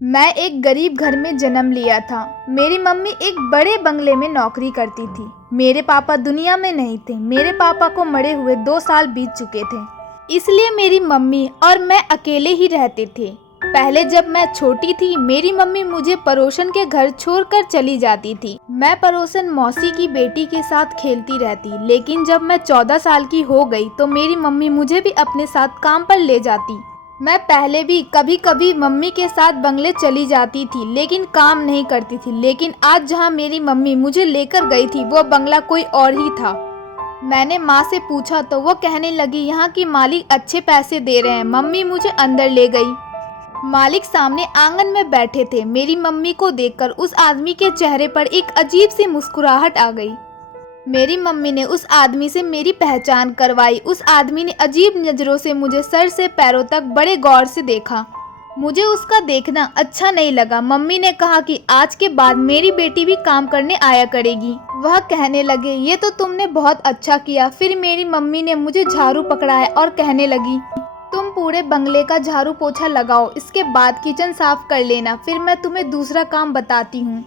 मैं एक गरीब घर में जन्म लिया था। मेरी मम्मी एक बड़े बंगले में नौकरी करती थी। मेरे पापा दुनिया में नहीं थे। मेरे पापा को मरे हुए 2 साल बीत चुके थे, इसलिए मेरी मम्मी और मैं अकेले ही रहते थे। पहले जब मैं छोटी थी, मेरी मम्मी मुझे पड़ोसन के घर छोड़कर चली जाती थी। मैं पड़ोसन मौसी की बेटी के साथ खेलती रहती, लेकिन जब मैं 14 साल की हो गई तो मेरी मम्मी मुझे भी अपने साथ काम पर ले जाती। मैं पहले भी कभी कभी मम्मी के साथ बंगले चली जाती थी, लेकिन काम नहीं करती थी। लेकिन आज जहाँ मेरी मम्मी मुझे लेकर गई थी, वो बंगला कोई और ही था। मैंने माँ से पूछा तो वो कहने लगी, यहाँ की मालिक अच्छे पैसे दे रहे हैं। मम्मी मुझे अंदर ले गई। मालिक सामने आंगन में बैठे थे। मेरी मम्मी को देखकर उस आदमी के चेहरे पर एक अजीब सी मुस्कुराहट आ गई। मेरी मम्मी ने उस आदमी से मेरी पहचान करवाई। उस आदमी ने अजीब नज़रों से मुझे सर से पैरों तक बड़े गौर से देखा। मुझे उसका देखना अच्छा नहीं लगा। मम्मी ने कहा कि आज के बाद मेरी बेटी भी काम करने आया करेगी। वह कहने लगे, ये तो तुमने बहुत अच्छा किया। फिर मेरी मम्मी ने मुझे झाड़ू पकड़ाया और कहने लगी, तुम पूरे बंगले का झाड़ू पोछा लगाओ, इसके बाद किचन साफ कर लेना, फिर मैं तुम्हें दूसरा काम बताती हूँ।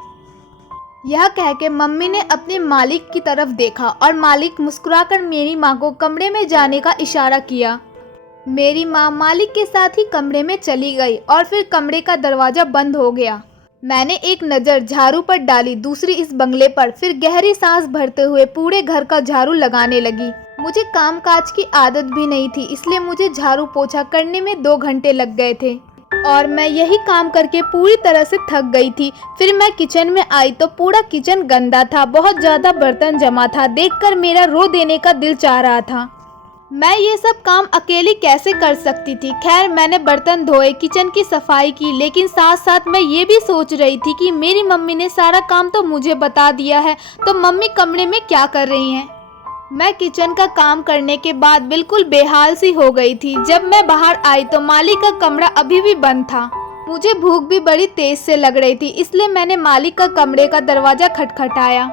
यह कह के मम्मी ने अपने मालिक की तरफ देखा और मालिक मुस्कुराकर मेरी माँ को कमरे में जाने का इशारा किया। मेरी माँ मालिक के साथ ही कमरे में चली गई और फिर कमरे का दरवाज़ा बंद हो गया। मैंने एक नज़र झाड़ू पर डाली, दूसरी इस बंगले पर, फिर गहरी सांस भरते हुए पूरे घर का झाड़ू लगाने लगी। मुझे कामकाज की आदत भी नहीं थी, इसलिए मुझे झाड़ू पोछा करने में 2 घंटे लग गए थे और मैं यही काम करके पूरी तरह से थक गई थी। फिर मैं किचन में आई तो पूरा किचन गंदा था, बहुत ज़्यादा बर्तन जमा था। देखकर मेरा रो देने का दिल चाह रहा था। मैं ये सब काम अकेली कैसे कर सकती थी। खैर, मैंने बर्तन धोए, किचन की सफाई की, लेकिन साथ साथ मैं ये भी सोच रही थी कि मेरी मम्मी ने सारा काम तो मुझे बता दिया है, तो मम्मी कमरे में क्या कर रही हैं। मैं किचन का काम करने के बाद बिल्कुल बेहाल सी हो गई थी। जब मैं बाहर आई तो मालिक का कमरा अभी भी बंद था। मुझे भूख भी बड़ी तेज से लग रही थी, इसलिए मैंने मालिक का कमरे का दरवाज़ा खटखटाया।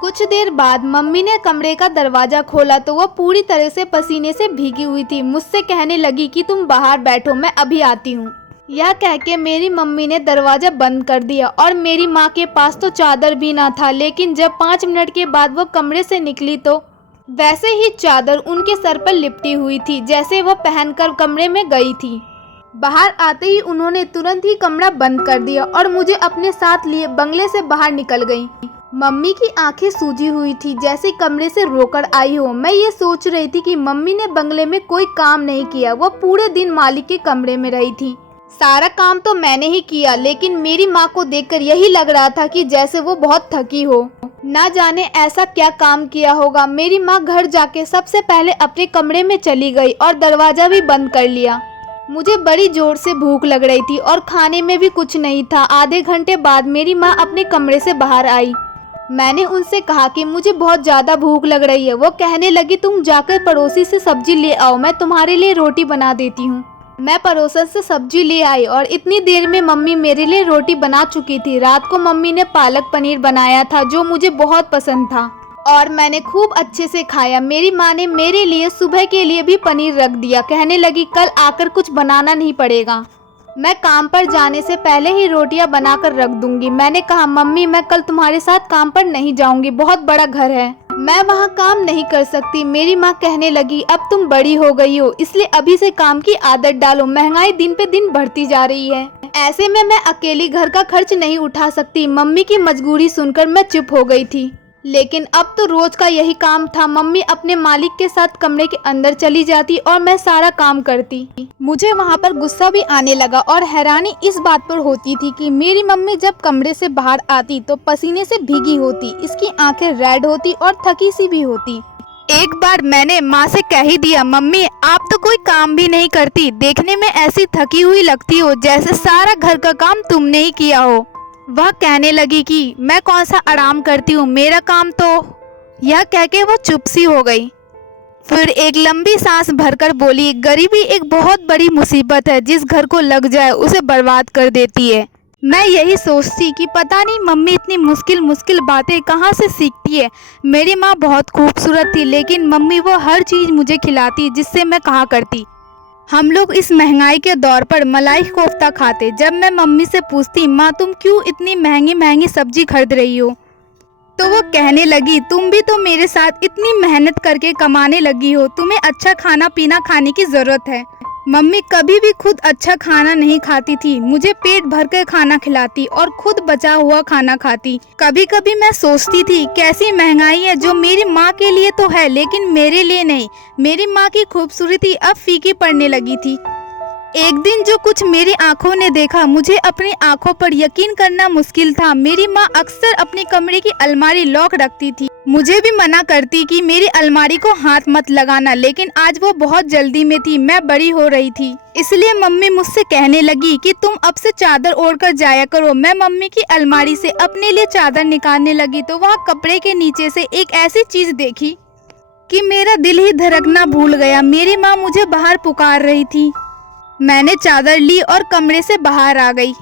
कुछ देर बाद मम्मी ने कमरे का दरवाज़ा खोला तो वह पूरी तरह से पसीने से भीगी हुई थी। मुझसे कहने लगी कि तुम बाहर बैठो, मैं अभी आती हूँ। यह कह के मेरी मम्मी ने दरवाज़ा बंद कर दिया और मेरी माँ के पास तो चादर भी ना था। लेकिन जब 5 मिनट के बाद वो कमरे से निकली तो वैसे ही चादर उनके सर पर लिपटी हुई थी, जैसे वह पहनकर कमरे में गई थी। बाहर आते ही उन्होंने तुरंत ही कमरा बंद कर दिया और मुझे अपने साथ लिए बंगले से बाहर निकल गई। मम्मी की आंखें सूजी हुई थी, जैसे कमरे से रोकर आई हो। मैं ये सोच रही थी कि मम्मी ने बंगले में कोई काम नहीं किया, वह पूरे दिन मालिक के कमरे में रही थी। सारा काम तो मैंने ही किया, लेकिन मेरी माँ को देखकर यही लग रहा था कि जैसे वो बहुत थकी हो। ना जाने ऐसा क्या काम किया होगा। मेरी माँ घर जाके सबसे पहले अपने कमरे में चली गई और दरवाज़ा भी बंद कर लिया। मुझे बड़ी जोर से भूख लग रही थी और खाने में भी कुछ नहीं था। आधे घंटे बाद मेरी माँ अपने कमरे से बाहर आई। मैंने उनसे कहा कि मुझे बहुत ज़्यादा भूख लग रही है। वो कहने लगी, तुम जाकर पड़ोसी से सब्जी ले आओ, मैं तुम्हारे लिए रोटी बना देती हूँ। मैं पड़ोसन से सब्जी ले आई और इतनी देर में मम्मी मेरे लिए रोटी बना चुकी थी। रात को मम्मी ने पालक पनीर बनाया था, जो मुझे बहुत पसंद था और मैंने खूब अच्छे से खाया। मेरी माँ ने मेरे लिए सुबह के लिए भी पनीर रख दिया। कहने लगी, कल आकर कुछ बनाना नहीं पड़ेगा, मैं काम पर जाने से पहले ही रोटियां बनाकर रख दूंगी। मैंने कहा, मम्मी मैं कल तुम्हारे साथ काम पर नहीं जाऊंगी, बहुत बड़ा घर है, मैं वहाँ काम नहीं कर सकती। मेरी माँ कहने लगी, अब तुम बड़ी हो गई हो, इसलिए अभी से काम की आदत डालो, महंगाई दिन पे दिन बढ़ती जा रही है। ऐसे में मैं अकेली घर का खर्च नहीं उठा सकती। मम्मी की मजबूरी सुनकर मैं चुप हो गई थी, लेकिन अब तो रोज का यही काम था। मम्मी अपने मालिक के साथ कमरे के अंदर चली जाती और मैं सारा काम करती। मुझे वहाँ पर गुस्सा भी आने लगा और हैरानी इस बात पर होती थी कि मेरी मम्मी जब कमरे से बाहर आती तो पसीने से भीगी होती, इसकी आंखें रेड होती और थकी सी भी होती। एक बार मैंने माँ से कह ही दिया, मम्मी आप तो कोई काम भी नहीं करती, देखने में ऐसी थकी हुई लगती हो जैसे सारा घर का काम तुमने ही किया हो। वह कहने लगी कि मैं कौन सा आराम करती हूँ, मेरा काम तो। यह कह के वह चुप सी हो गई। फिर एक लंबी सांस भरकर बोली, गरीबी एक बहुत बड़ी मुसीबत है, जिस घर को लग जाए उसे बर्बाद कर देती है। मैं यही सोचती कि पता नहीं मम्मी इतनी मुश्किल मुश्किल बातें कहाँ से सीखती है। मेरी माँ बहुत खूबसूरत थी, लेकिन मम्मी वो हर चीज़ मुझे खिलाती जिससे मैं कहा करती, हम लोग इस महंगाई के दौर पर मलाई कोफ्ता खाते। जब मैं मम्मी से पूछती, माँ तुम क्यों इतनी महंगी महंगी सब्जी खरीद रही हो, तो वो कहने लगी, तुम भी तो मेरे साथ इतनी मेहनत करके कमाने लगी हो, तुम्हें अच्छा खाना पीना खाने की जरूरत है। मम्मी कभी भी खुद अच्छा खाना नहीं खाती थी, मुझे पेट भर कर खाना खिलाती और खुद बचा हुआ खाना खाती। कभी कभी मैं सोचती थी कैसी महंगाई है, जो मेरी माँ के लिए तो है लेकिन मेरे लिए नहीं। मेरी माँ की खूबसूरती अब फीकी पड़ने लगी थी। एक दिन जो कुछ मेरी आंखों ने देखा, मुझे अपनी आंखों पर यकीन करना मुश्किल था। मेरी माँ अक्सर अपने कमरे की अलमारी लॉक रखती थी, मुझे भी मना करती कि मेरी अलमारी को हाथ मत लगाना, लेकिन आज वो बहुत जल्दी में थी, मैं बड़ी हो रही थी। इसलिए मम्मी मुझसे कहने लगी कि तुम अब से चादर ओढ़कर जाया करो। मैं मम्मी की अलमारी से अपने लिए चादर निकालने लगी तो वहाँ कपड़े के नीचे से एक ऐसी चीज देखी कि मेरा दिल ही धड़कना भूल गया। मेरी माँ मुझे बाहर पुकार रही थी। मैंने चादर ली और कमरे से बाहर आ गई।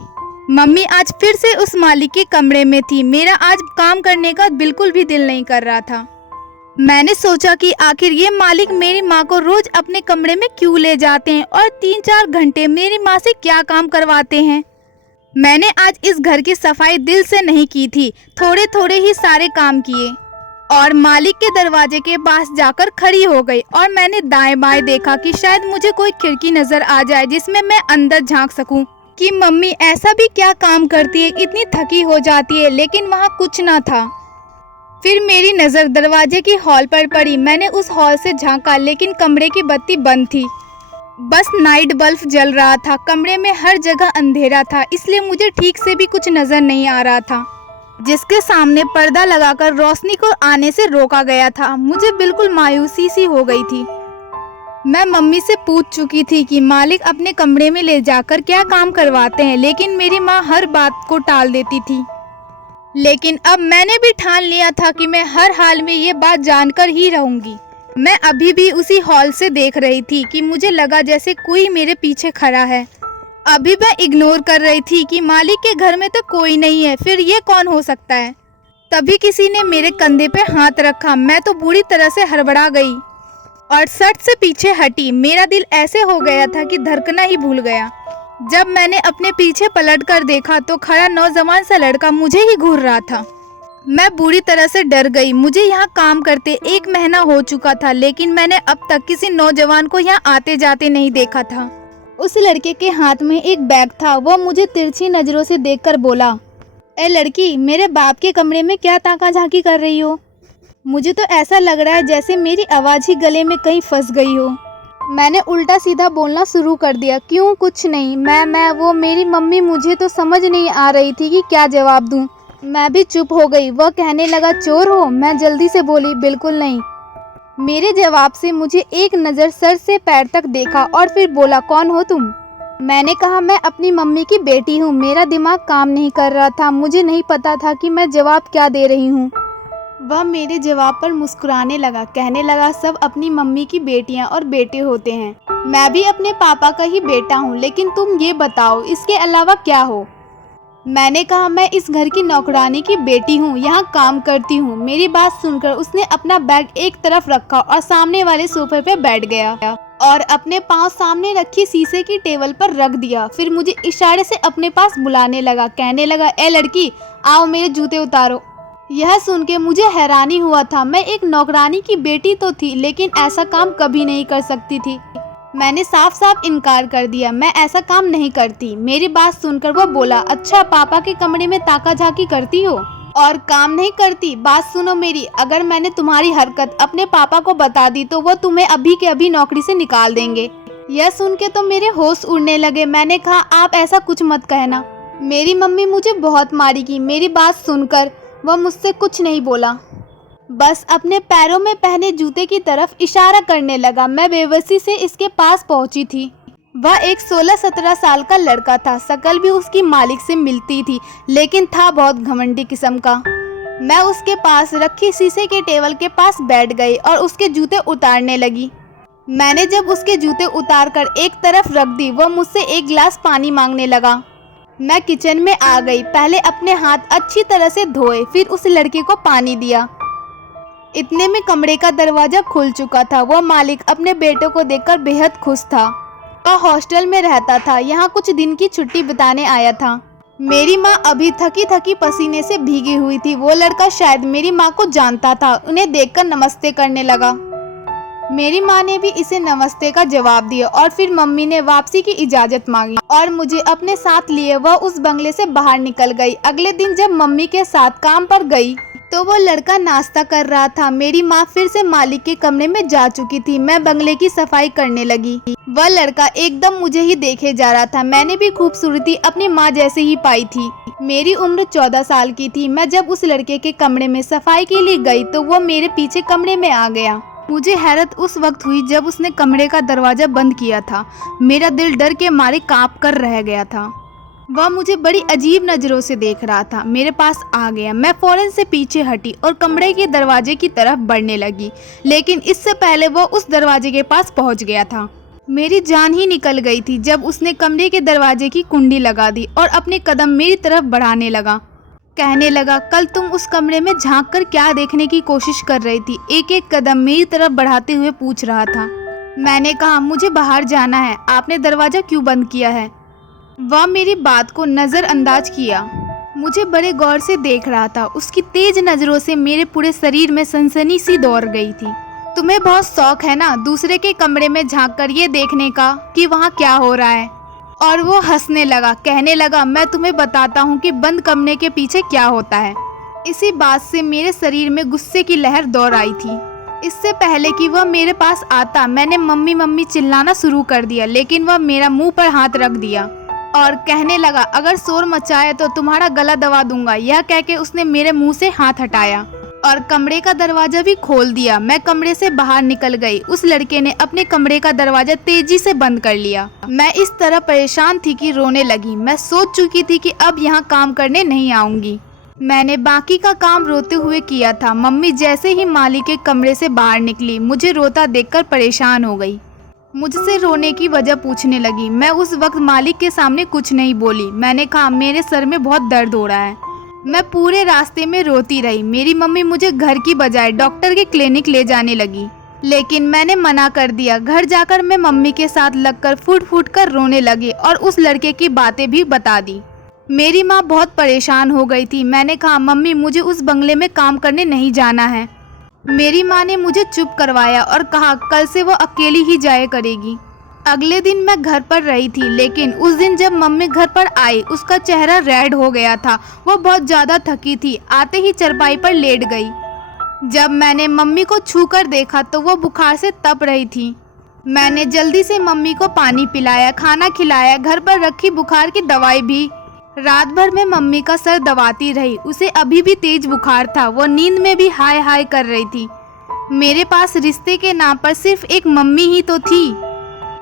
मम्मी आज फिर से उस मालिक के कमरे में थी। मेरा आज काम करने का बिल्कुल भी दिल नहीं कर रहा था। मैंने सोचा कि आखिर ये मालिक मेरी माँ को रोज अपने कमरे में क्यों ले जाते हैं और 3-4 घंटे मेरी माँ से क्या काम करवाते हैं। मैंने आज इस घर की सफाई दिल से नहीं की थी, थोड़े थोड़े ही सारे काम किए और मालिक के दरवाजे के पास जाकर खड़ी हो गई और मैंने दाएं बाएं देखा कि शायद मुझे कोई खिड़की नजर आ जाए जिसमें मैं अंदर झांक सकूं कि मम्मी ऐसा भी क्या काम करती है, इतनी थकी हो जाती है, लेकिन वहाँ कुछ ना था। फिर मेरी नज़र दरवाजे की हॉल पर पड़ी। मैंने उस हॉल से झांका लेकिन कमरे की बत्ती बंद थी, बस नाइट बल्ब जल रहा था। कमरे में हर जगह अंधेरा था, इसलिए मुझे ठीक से भी कुछ नजर नहीं आ रहा था, जिसके सामने पर्दा लगाकर रोशनी को आने से रोका गया था। मुझे बिल्कुल मायूसी सी हो गई थी। मैं मम्मी से पूछ चुकी थी कि मालिक अपने कमरे में ले जाकर क्या काम करवाते हैं, लेकिन मेरी माँ हर बात को टाल देती थी। लेकिन अब मैंने भी ठान लिया था कि मैं हर हाल में ये बात जानकर ही रहूंगी। मैं अभी भी उसी हॉल से देख रही थी कि मुझे लगा जैसे कोई मेरे पीछे खड़ा है। अभी मैं इग्नोर कर रही थी कि मालिक के घर में तो कोई नहीं है, फिर ये कौन हो सकता है। तभी किसी ने मेरे कंधे पे हाथ रखा। मैं तो बुरी तरह से हड़बड़ा गई और सट से पीछे हटी। मेरा दिल ऐसे हो गया था कि धड़कना ही भूल गया। जब मैंने अपने पीछे पलट कर देखा तो खड़ा नौजवान सा लड़का मुझे ही घूर रहा था। मैं बुरी तरह से डर गई। मुझे यहाँ काम करते 1 महीना हो चुका था, लेकिन मैंने अब तक किसी नौजवान को यहाँ आते जाते नहीं देखा था। उस लड़के के हाथ में एक बैग था। वो मुझे तिरछी नजरों से देखकर बोला, ए लड़की, मेरे बाप के कमरे में क्या ताका झांकी कर रही हो? मुझे तो ऐसा लग रहा है जैसे मेरी आवाज़ ही गले में कहीं फंस गई हो। मैंने उल्टा सीधा बोलना शुरू कर दिया, क्यों? कुछ नहीं, मैं वो मेरी मम्मी। मुझे तो समझ नहीं आ रही थी कि क्या जवाब दूं। मैं भी चुप हो गई। वह कहने लगा, चोर हो? मैं जल्दी से बोली, बिल्कुल नहीं। मेरे जवाब से मुझे एक नज़र सर से पैर तक देखा और फिर बोला, कौन हो तुम? मैंने कहा, मैं अपनी मम्मी की बेटी हूँ। मेरा दिमाग काम नहीं कर रहा था, मुझे नहीं पता था कि मैं जवाब क्या दे रही हूँ। वह मेरे जवाब पर मुस्कुराने लगा, कहने लगा, सब अपनी मम्मी की बेटियाँ और बेटे होते हैं। मैं भी अपने पापा का ही बेटा हूँ, लेकिन तुम ये बताओ इसके अलावा क्या हो? मैंने कहा, मैं इस घर की नौकरानी की बेटी हूँ, यहाँ काम करती हूँ। मेरी बात सुनकर उसने अपना बैग एक तरफ रखा और सामने वाले सोफे पे बैठ गया और अपने पाँव सामने रखी शीशे की टेबल पर रख दिया। फिर मुझे इशारे से अपने पास बुलाने लगा, कहने लगा, ए लड़की, आओ मेरे जूते उतारो। यह सुन के मुझे हैरानी हुआ था। मैं एक नौकरानी की बेटी तो थी, लेकिन ऐसा काम कभी नहीं कर सकती थी। मैंने साफ साफ इनकार कर दिया, मैं ऐसा काम नहीं करती। मेरी बात सुनकर वो बोला, अच्छा, पापा के कमरे में ताका झाकी करती हो और काम नहीं करती? बात सुनो मेरी, अगर मैंने तुम्हारी हरकत अपने पापा को बता दी तो वो तुम्हें अभी के अभी नौकरी से निकाल देंगे। यह सुन के तो मेरे होश उड़ने लगे। मैंने कहा, आप ऐसा कुछ मत कहना, मेरी मम्मी मुझे बहुत मारेगी। मेरी बात सुनकर वह मुझसे कुछ नहीं बोला, बस अपने पैरों में पहने जूते की तरफ इशारा करने लगा। मैं बेबसी से इसके पास पहुंची थी। वह एक 16-17 साल का लड़का था। शक्ल भी उसकी मालिक से मिलती थी, लेकिन था बहुत घमंडी किस्म का। मैं उसके पास रखी शीशे के टेबल के पास बैठ गई और उसके जूते उतारने लगी। मैंने जब उसके जूते उतार कर एक तरफ रख दी, वह मुझसे एक गिलास पानी मांगने लगा। मैं किचन में आ गई। पहले अपने हाथ अच्छी तरह से धोए, फिर उस लड़के को पानी दिया। इतने में कमरे का दरवाजा खुल चुका था। वह मालिक अपने बेटे को देखकर बेहद खुश था वह हॉस्टल में रहता था, यहाँ कुछ दिन की छुट्टी बिताने आया था। मेरी माँ अभी थकी थकी पसीने से भीगी हुई थी। वो लड़का शायद मेरी माँ को जानता था, उन्हें देखकर नमस्ते करने लगा। मेरी माँ ने भी इसे नमस्ते का जवाब दिया और फिर मम्मी ने वापसी की इजाजत मांगी और मुझे अपने साथ लिए वह उस बंगले से बाहर निकल गई। अगले दिन जब मम्मी के साथ काम पर गई तो वो लड़का नाश्ता कर रहा था। मेरी माँ फिर से मालिक के कमरे में जा चुकी थी। मैं बंगले की सफाई करने लगी। वह लड़का एकदम मुझे ही देखे जा रहा था। मैंने भी खूबसूरती अपनी माँ जैसे ही पाई थी। मेरी उम्र 14 साल की थी। मैं जब उस लड़के के कमरे में सफाई के लिए गई तो वो मेरे पीछे कमरे में आ गया। मुझे हैरत उस वक्त हुई जब उसने कमरे का दरवाजा बंद किया था। मेरा दिल डर के मारे कांप कर रह गया था। वह मुझे बड़ी अजीब नज़रों से देख रहा था। मेरे पास आ गया। मैं फौरन से पीछे हटी और कमरे के दरवाजे की तरफ बढ़ने लगी, लेकिन इससे पहले वो उस दरवाजे के पास पहुंच गया था। मेरी जान ही निकल गई थी जब उसने कमरे के दरवाजे की कुंडी लगा दी और अपने कदम मेरी तरफ बढ़ाने लगा। कहने लगा, कल तुम उस कमरे में झांक कर क्या देखने की कोशिश कर रही थी? एक एक कदम मेरी तरफ बढ़ाते हुए पूछ रहा था। मैंने कहा, मुझे बाहर जाना है। आपने दरवाजा क्यों बंद किया है? वह मेरी बात को नज़रअंदाज किया। मुझे बड़े गौर से देख रहा था। उसकी तेज नज़रों से मेरे पूरे शरीर में सनसनी सी दौड़ गई थी। तुम्हें बहुत शौक है ना दूसरे के कमरे में झांक कर ये देखने का कि वहाँ क्या हो रहा है? और वो हंसने लगा, कहने लगा, मैं तुम्हें बताता हूँ कि बंद कमरे के पीछे क्या होता है। इसी बात से मेरे शरीर में गुस्से की लहर दौड़ आई थी। इससे पहले कि वह मेरे पास आता, मैंने मम्मी मम्मी चिल्लाना शुरू कर दिया, लेकिन वह मेरा मुंह पर हाथ रख दिया और कहने लगा, अगर शोर मचाए तो तुम्हारा गला दबा दूंगा। यह कहकर उसने मेरे मुंह से हाथ हटाया और कमरे का दरवाजा भी खोल दिया। मैं कमरे से बाहर निकल गई। उस लड़के ने अपने कमरे का दरवाजा तेजी से बंद कर लिया। मैं इस तरह परेशान थी कि रोने लगी। मैं सोच चुकी थी कि अब यहाँ काम करने नहीं आऊंगी। मैंने बाकी का काम रोते हुए किया था। मम्मी जैसे ही माली के कमरे से बाहर निकली, मुझे रोता देखकर परेशान हो गई। मुझसे रोने की वजह पूछने लगी। मैं उस वक्त मालिक के सामने कुछ नहीं बोली। मैंने कहा, मेरे सर में बहुत दर्द हो रहा है। मैं पूरे रास्ते में रोती रही। मेरी मम्मी मुझे घर की बजाय डॉक्टर के क्लिनिक ले जाने लगी, लेकिन मैंने मना कर दिया। घर जाकर मैं मम्मी के साथ लगकर फूट फूट कर रोने लगी और उस लड़के की बातें भी बता दी। मेरी माँ बहुत परेशान हो गई थी। मैंने कहा, मम्मी मुझे उस बंगले में काम करने नहीं जाना है। मेरी माँ ने मुझे चुप करवाया और कहा, कल से वो अकेली ही जाया करेगी। अगले दिन मैं घर पर रही थी, लेकिन उस दिन जब मम्मी घर पर आई, उसका चेहरा रेड हो गया था। वो बहुत ज़्यादा थकी थी। आते ही चारपाई पर लेट गई। जब मैंने मम्मी को छूकर देखा तो वो बुखार से तप रही थी। मैंने जल्दी से मम्मी को पानी पिलाया, खाना खिलाया, घर पर रखी बुखार की दवाई भी। रात भर में मम्मी का सर दबाती रही। उसे अभी भी तेज बुखार था। वो नींद में भी हाय हाय कर रही थी। मेरे पास रिश्ते के नाम पर सिर्फ एक मम्मी ही तो थी।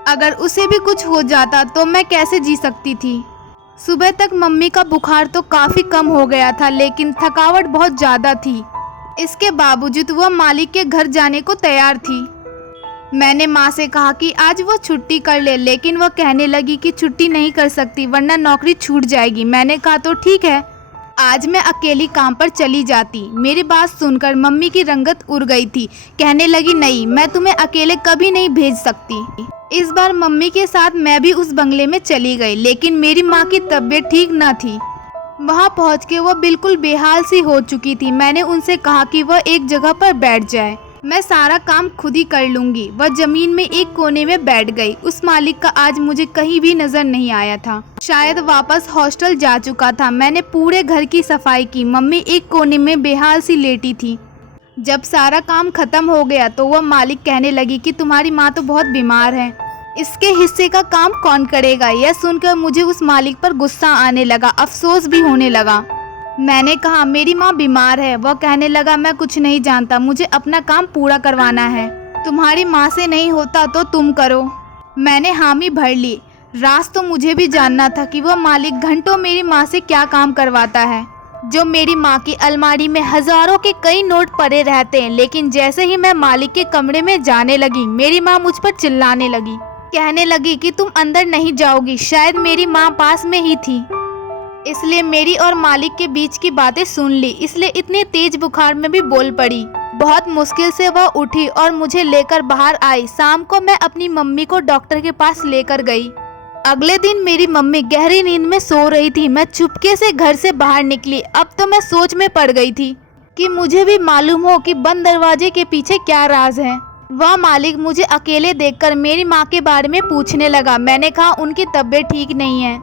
अगर उसे भी कुछ हो जाता तो मैं कैसे जी सकती थी। सुबह तक मम्मी का बुखार तो काफ़ी कम हो गया था, लेकिन थकावट बहुत ज़्यादा थी। इसके बावजूद वह मालिक के घर जाने को तैयार थी। मैंने माँ से कहा कि आज वो छुट्टी कर ले, लेकिन वह कहने लगी कि छुट्टी नहीं कर सकती वरना नौकरी छूट जाएगी। मैंने कहा, तो ठीक है, आज मैं अकेली काम पर चली जाती। मेरी बात सुनकर मम्मी की रंगत उड़ गई थी। कहने लगी, नहीं, मैं तुम्हें अकेले कभी नहीं भेज सकती। इस बार मम्मी के साथ मैं भी उस बंगले में चली गई, लेकिन मेरी माँ की तबीयत ठीक न थी। वहाँ पहुँच के वह बिल्कुल बेहाल सी हो चुकी थी। मैंने उनसे कहा कि वह एक जगह पर बैठ जाए, मैं सारा काम खुद ही कर लूँगी। वह जमीन में एक कोने में बैठ गई। उस मालिक का आज मुझे कहीं भी नजर नहीं आया था। शायद वापस हॉस्टल जा चुका था। मैंने पूरे घर की सफाई की। मम्मी एक कोने में बेहाल सी लेटी थी। जब सारा काम खत्म हो गया तो वह मालिक कहने लगी कि तुम्हारी माँ तो बहुत बीमार है, इसके हिस्से का काम कौन करेगा। यह सुनकर मुझे उस मालिक पर गुस्सा आने लगा, अफसोस भी होने लगा। मैंने कहा, मेरी माँ बीमार है। वह कहने लगा, मैं कुछ नहीं जानता, मुझे अपना काम पूरा करवाना है। तुम्हारी माँ से नहीं होता तो तुम करो। मैंने हामी भर ली। राज तो मुझे भी जानना था कि वह मालिक घंटों मेरी माँ से क्या काम करवाता है। जो मेरी माँ की अलमारी में हजारों के कई नोट पड़े रहते हैं, लेकिन जैसे ही मैं मालिक के कमरे में जाने लगी, मेरी माँ मुझ पर चिल्लाने लगी। कहने लगी कि तुम अंदर नहीं जाओगी। शायद मेरी माँ पास में ही थी, इसलिए मेरी और मालिक के बीच की बातें सुन ली, इसलिए इतने तेज बुखार में भी बोल पड़ी। बहुत मुश्किल से वह उठी और मुझे लेकर बाहर आई। शाम को मैं अपनी मम्मी को डॉक्टर के पास लेकर गई। अगले दिन मेरी मम्मी गहरी नींद में सो रही थी। मैं चुपके से घर से बाहर निकली। अब तो मैं सोच में पड़ गई थी कि मुझे भी मालूम हो कि बंद दरवाजे के पीछे क्या राज है। वह मालिक मुझे अकेले देखकर मेरी माँ के बारे में पूछने लगा। मैंने कहा उनकी तबीयत ठीक नहीं है।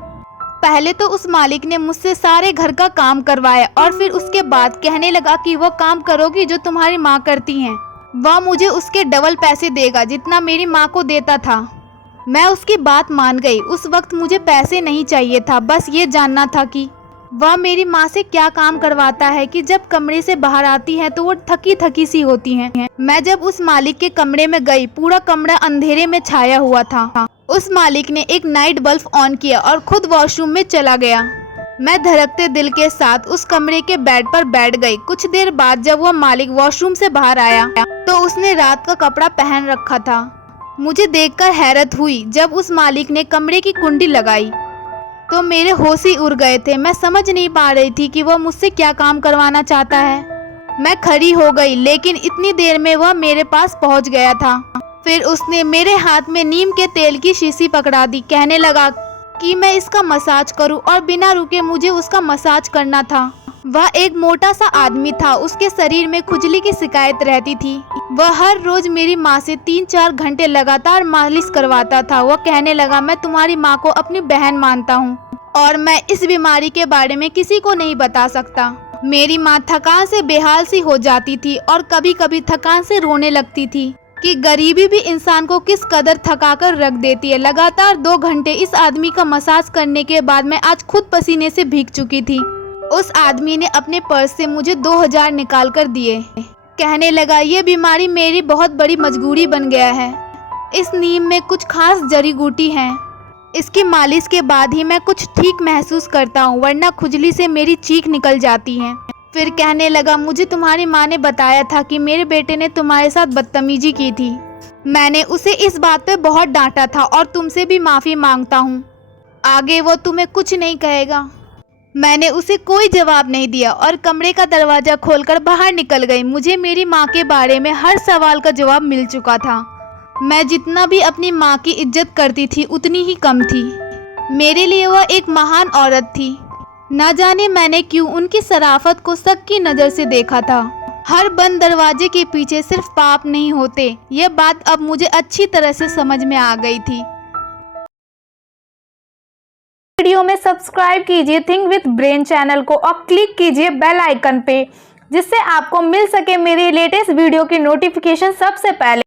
पहले तो उस मालिक ने मुझसे सारे घर का काम करवाया और फिर उसके बाद कहने लगा कि वो काम करोगी जो तुम्हारी माँ करती हैं। वह मुझे उसके डबल पैसे देगा जितना मेरी माँ को देता था। मैं उसकी बात मान गई। उस वक्त मुझे पैसे नहीं चाहिए था, बस ये जानना था कि वह मेरी माँ से क्या काम करवाता है कि जब कमरे से बाहर आती है तो वो थकी थकी सी होती हैं। मैं जब उस मालिक के कमरे में गई, पूरा कमरा अंधेरे में छाया हुआ था। उस मालिक ने एक नाइट बल्ब ऑन किया और खुद वॉशरूम में चला गया। मैं धड़कते दिल के साथ उस कमरे के बेड पर बैठ गई। कुछ देर बाद जब वह मालिक वॉशरूम से बाहर आया तो उसने रात का कपड़ा पहन रखा था। मुझे देखकर हैरत हुई। जब उस मालिक ने कमरे की कुंडी लगाई तो मेरे होश ही उड़ गए थे। मैं समझ नहीं पा रही थी कि वह मुझसे क्या काम करवाना चाहता है। मैं खड़ी हो गई, लेकिन इतनी देर में वह मेरे पास पहुंच गया था। फिर उसने मेरे हाथ में नीम के तेल की शीशी पकड़ा दी। कहने लगा कि मैं इसका मसाज करूं और बिना रुके मुझे उसका मसाज करना था। वह एक मोटा सा आदमी था। उसके शरीर में खुजली की शिकायत रहती थी। वह हर रोज मेरी माँ से 3-4 घंटे लगातार मालिश करवाता था। वह कहने लगा मैं तुम्हारी माँ को अपनी बहन मानता हूँ और मैं इस बीमारी के बारे में किसी को नहीं बता सकता। मेरी माँ थकान से बेहाल सी हो जाती थी और कभी कभी थकान से रोने लगती थी कि गरीबी भी इंसान को किस कदर थका कर रख देती है। लगातार 2 घंटे इस आदमी का मसाज करने के बाद मैं आज खुद पसीने से भीग चुकी थी। उस आदमी ने अपने पर्स से मुझे 2000 निकाल कर दिए। कहने लगा ये बीमारी मेरी बहुत बड़ी मजबूरी बन गया है। इस नीम में कुछ खास जड़ी बूटी है। इसकी मालिश के बाद ही मैं कुछ ठीक महसूस करता हूँ, वरना खुजली से मेरी चीख निकल जाती है। फिर कहने लगा मुझे तुम्हारी माँ ने बताया था कि मेरे बेटे ने तुम्हारे साथ बदतमीजी की थी। मैंने उसे इस बात पे बहुत डांटा था और तुमसे भी माफ़ी मांगता हूँ। आगे वो तुम्हें कुछ नहीं कहेगा। मैंने उसे कोई जवाब नहीं दिया और कमरे का दरवाज़ा खोलकर बाहर निकल गई। मुझे मेरी माँ के बारे में हर सवाल का जवाब मिल चुका था। मैं जितना भी अपनी माँ की इज्जत करती थी उतनी ही कम थी। मेरे लिए वह एक महान औरत थी। न जाने मैंने क्यों उनकी शराफत को शक की नज़र से देखा था। हर बंद दरवाजे के पीछे सिर्फ पाप नहीं होते, यह बात अब मुझे अच्छी तरह से समझ में आ गई थी। वीडियो में सब्सक्राइब कीजिए थिंक विद ब्रेन चैनल को और क्लिक कीजिए बेल आइकन पे, जिससे आपको मिल सके मेरी लेटेस्ट वीडियो की नोटिफिकेशन सबसे पहले।